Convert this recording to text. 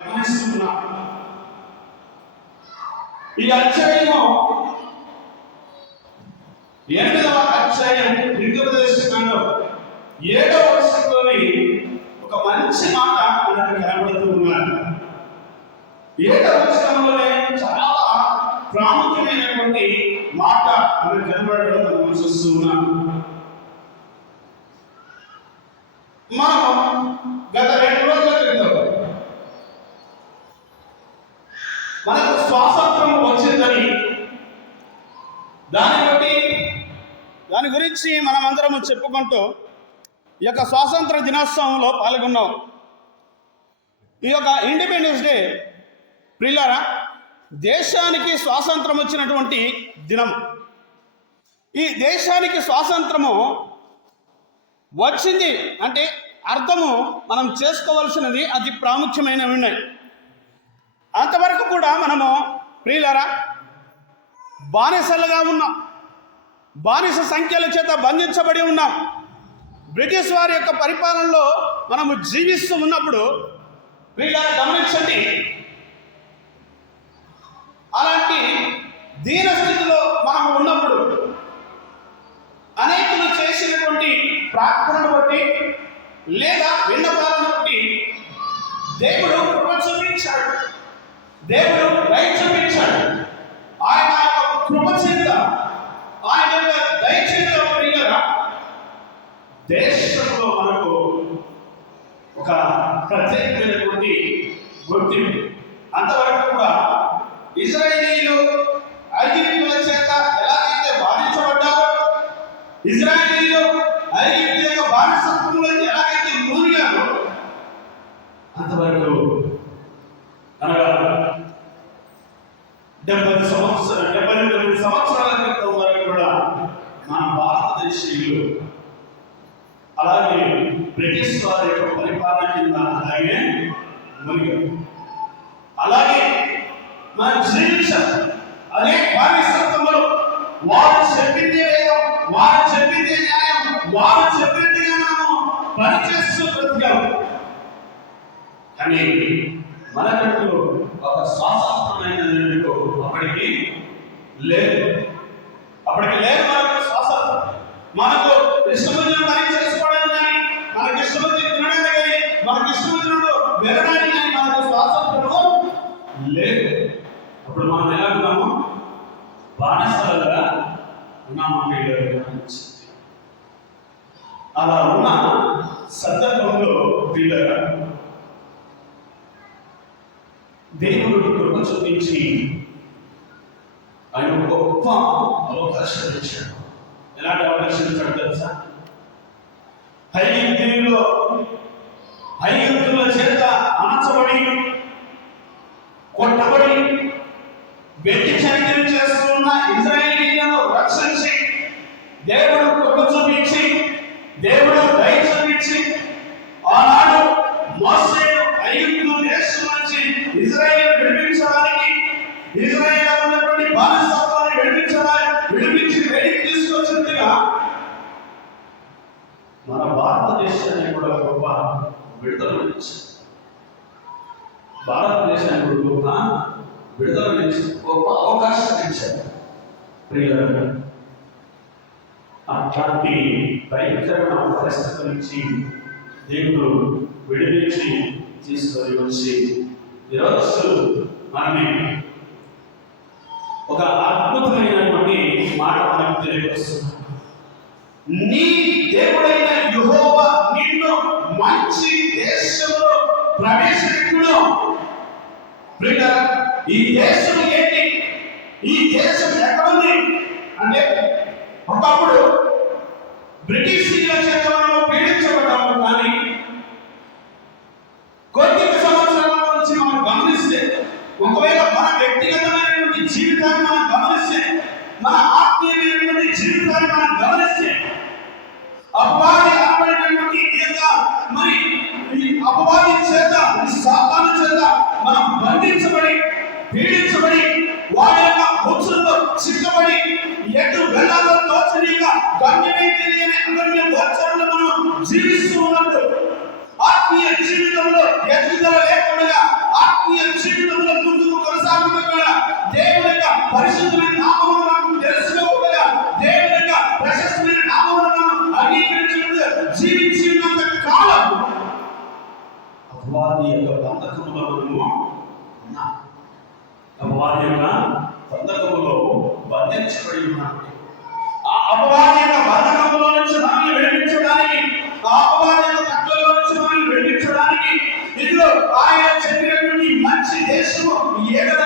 గమనిస్తున్నా. ఈ అధ్యాయము ఎనిమిదవ అధ్యాయం దిగ్గప్రదేశంలో ఏడవ వర్షంలోని ఒక మంచి మాట మనకు కనబడుతూ ఉన్నారు ఏడవ వర్షంలోనే చాలా ప్రాముఖ్యమైనటువంటి మాట మనకు కనబడడం మనం చూస్తూ ఉన్నాం మనం గత రెండు రోజుల క్రితం మనకు స్వాతంత్రం వచ్చిందని దాన్ని బట్టి దాని గురించి మనం అందరం చెప్పుకుంటూ ఈ యొక్క స్వాతంత్ర దినోత్సవంలో పాల్గొన్నాం. ఈ యొక్క ఇండిపెండెన్స్ డే ప్రిల్లరా దేశానికి స్వాతంత్రం వచ్చినటువంటి దినం. ఈ దేశానికి స్వాతంత్రము వచ్చింది అంటే అర్థము మనం చేసుకోవాల్సినది అతి ప్రాముఖ్యమైనవి ఉన్నాయి. అంతవరకు కూడా మనము ప్రియులరా బానిసలుగా ఉన్నాం. బానిస సంఖ్యల చేత బంధించబడి ఉన్నాం. బ్రిటిష్ వారి యొక్క పరిపాలనలో మనము జీవిస్తూ ఉన్నప్పుడు ప్రియులారా గమనించండి. అలాంటి దీన స్థితిలో మనము ఉన్నప్పుడు అనేకులు చేసినటువంటి ప్రార్థనను బట్టి లేదా విన్నపాలను బట్టి దేవుడు కృప చూపించాడు. దేవుడు దయ చూపించాడు. కృప చేత ఆయన యొక్క దయ దేశంలో మనకు ఒక ప్రత్యేకమైనటువంటి గుర్తింపు. అంతవరకు కూడా ఇజ్రాయేలీలు ఐగిప్తుల చేత ఎలాగైతే బాధించబడ్డారో ఇజ్రాయేలీలు ఐగిప్తు యొక్క బానిసత్వంలో ఎలాగైతే మూలిగారో అంతవరకు అనగా డెబ్బై సంవత్సరం డెబ్బై సంవత్సరాల క్రితం వరకు కూడా మన భారతదేశంలో అలాగే బ్రిటిష్ వారి యొక్క పరిపాలన కింద అలాగే మునిగారు. అలాగే మన జీవిత అదే బానిసత్వంలో వారు చెప్పింది వేదం వారు చెప్పింది న్యాయం వారు చెప్పిందిగా మనము పనిచేస్తూ బ్రతికాం కానీ మనకంటూ ఒక స్వాతంత్రమైన అక్కడికి అప్పటికి లేదు. అప్పటికి లేదు మనకు శ్వాస. మనకు ఇష్టమైన పని చేసుకోవడానికి కానీ మనకి ఇష్టమైన తినడానికి కానీ మనకి ఇష్టమైన వెళ్ళడానికి కానీ మనకు స్వాతంత్రము లేదు. అప్పుడు మనం ఎలా ఉన్నాము? బానిసలుగా ఉన్నామంటే అలా ఉన్న సందర్భంలో వీళ్ళగా దేవుడు కృప చూపించి ఆయన గొప్ప అవకాశం ఇచ్చాడు. ఎలాంటి అవకాశం ఇచ్చాడు తెలుసా? హైగిలో హైయుద్ధుల చేత అమర్చబడి కొట్టబడి వెట్టి చర్యలు చేస్తున్న ఇజ్రాయేలీలను రక్షించి దేవుడు కృప చూపించి దేవుడు దయ చూపించి ఆనాడు మోసే ఐదు దేశం నుంచి ఇజ్రాయేల్ విడిపించడానికి ఇజ్రాయేల్ ఉన్నటువంటి బానిసత్వాన్ని విడిపించడానికి విడిపించి వెనక్కి తీసుకొచ్చినట్టుగా మన భారతదేశాన్ని కూడా గొప్ప విడుదల ఇచ్చింది భారతదేశానికి కూడా గొప్ప విడుదల నుంచి గొప్ప అవకాశం ఇచ్చారు ప్రియులను అట్లాంటి భయంకరమైన పరిస్థితి నుంచి దేవుడు విడిపించి తీసుకొని వచ్చి ఈరోజు మనని ఒక అద్భుతమైనటువంటి మాట మనకు తెలియజేస్తున్నాం నీ దేవుడైన మంచి దేశంలో ప్రవేశపెట్టును. ప్రియులారా, ఈ దేశం ఏంటి? ఈ దేశం ఎక్కడుంది అంటే ఒకప్పుడు బ్రిటిషీల చేత మనం పీడించబడ్డాము కానీ కొద్ది సంవత్సరాల నుంచి మనం గమనిస్తే ఒకవేళ మన వ్యక్తిగతమైనటువంటి జీవితాన్ని మనం గమనిస్తే మన ఆత్మీయమైనటువంటి జీవితాన్ని మనం గమనిస్తే అపవాది అపవాది చేత సాతాను చేత మనం బంధించబడి పీడించబడి వాడి యొక్క ఉచ్చులతో చిక్కబడి ఎటు వెళ్ళాలో తోచనీక గమ్యమే తెలియని అన్య గోచరంలో మనం జీవిస్తూ ఉన్నట్టు ఆత్మీయ జీవితంలో ఎదుగుదల లేకుండా ఆత్మీయ జీవితంలో ముందుకు కొనసాగుతుండగా దేవుని యొక్క పరిశుద్ధమైన నామమును మనం తెలుసుకోకుండా దేవుని యొక్క ప్రశస్తమైన నామమును మనం అంగీకరించినట్టు జీవించి వారి యొక్క బంధకములో మనము ఉన్నాం యొక్క బంధకములో బంధించబడి ఉన్నాం ఆ అపవాది యొక్క బంధకములో నుంచి మనల్ని విడిపించడానికి ఆ అపవాది యొక్క కట్లలో నుంచి మనల్ని విడిపించడానికి ఇందులో ఆయన చెప్పినటువంటి మంచి దేశము ఏదైనా